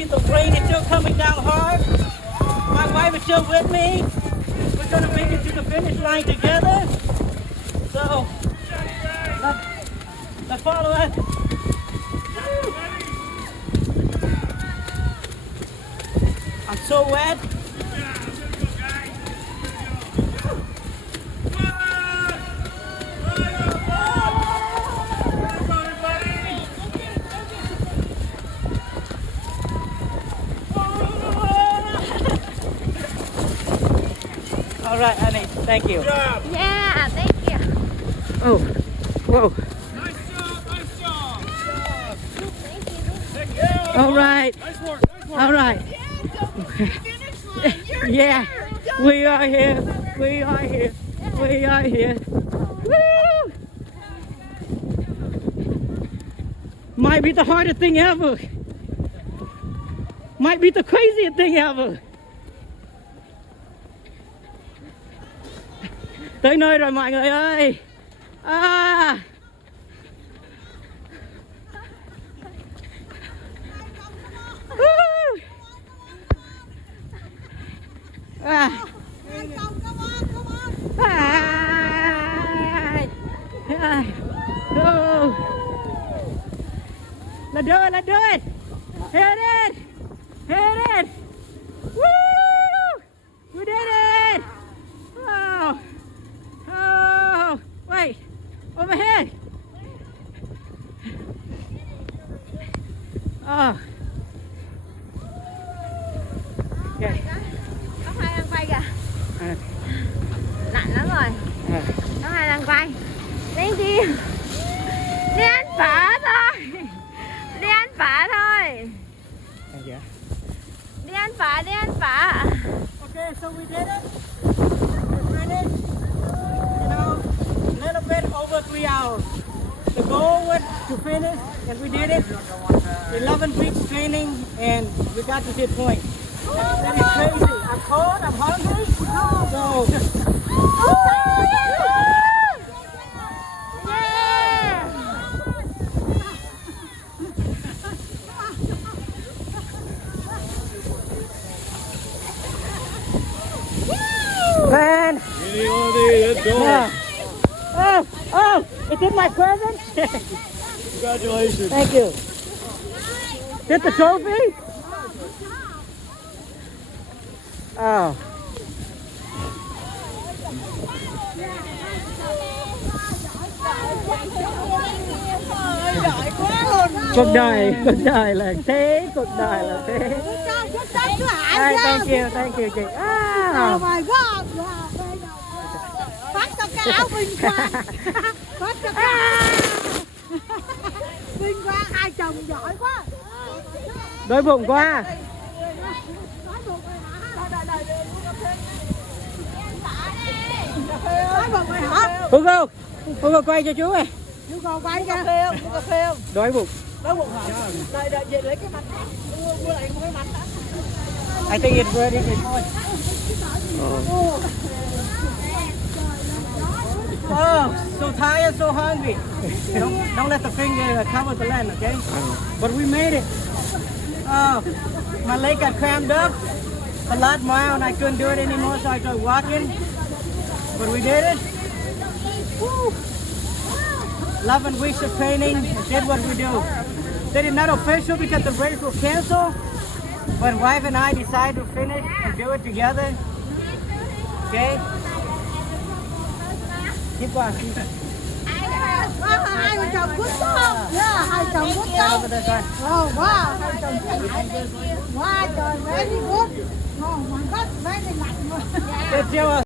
see the rain is still coming down hard. My wife is still with me. We're gonna make it to the finish line together. So let's follow us. I'm so wet. All right, honey. Thank you. Yeah, thank you. Oh, whoa. Nice job, nice job. Thank you. Yeah, All right. nice work, nice work. All right. Yeah, we are here. We are here. We are here. Woo! Might be the hardest thing ever. Might be the craziest thing ever. Tới nơi rồi mọi người ơi. À. Woo! À. À. Oh. Let's do it, let's do it. Hit it. Hit it. Woo! We did it. Oh. Oh. Wait. Overhead. Oh. Okay. Có hai đang quay kìa. À. Lạnh lắm rồi. À. Có hai đang quay. Lên đi. Đi ăn phở thôi. Đi ăn phở thôi. Yeah. Đi ăn phở, đi ăn phở. Okay, so we did it. We finished. You know, a little bit over 3 hours. The goal was to finish, and we did it. 11 weeks training, and we got to this point. That is crazy. I'm cold. I'm hungry. So. Man. Let's go. Yeah. Oh, is it my present? Congratulations. Thank you. Get the trophy? Oh. Cuộc đời là thế, cuộc đời là thế. Hey, thank you chị. Ah. Oh my God! Phát cho cái áo vinh quang. Phát cho cái áo. Vinh quang hai chồng giỏi quá. Đói bụng quá. Nói bụng rồi hả? Nói bụng rồi hả? Hugo quay cho chú ơi. Chú còn quay kìa. Mua cà phê không? Đói bụng. Đói bụng hả? Đợi về lấy cái mặt khác. Mua lại một cái mặt khác. I think it's ready to go. Oh, so tired, so hungry. Don't let the finger cover the land, okay? But we made it. Oh, my leg got cramped up the last mile and I couldn't do it anymore, so I started walking. But we did it. Woo. 11 weeks of training, did what we do. They did not official because the race was canceled. But wife and I decided to finish and do it together. Okay? Keep walking. Hai vợ chồng quýt không? Yeah, hai chồng quýt không? Oh wow, hai chồng quýt. Wow, trời, very good. Oh my God, very nice. Good job.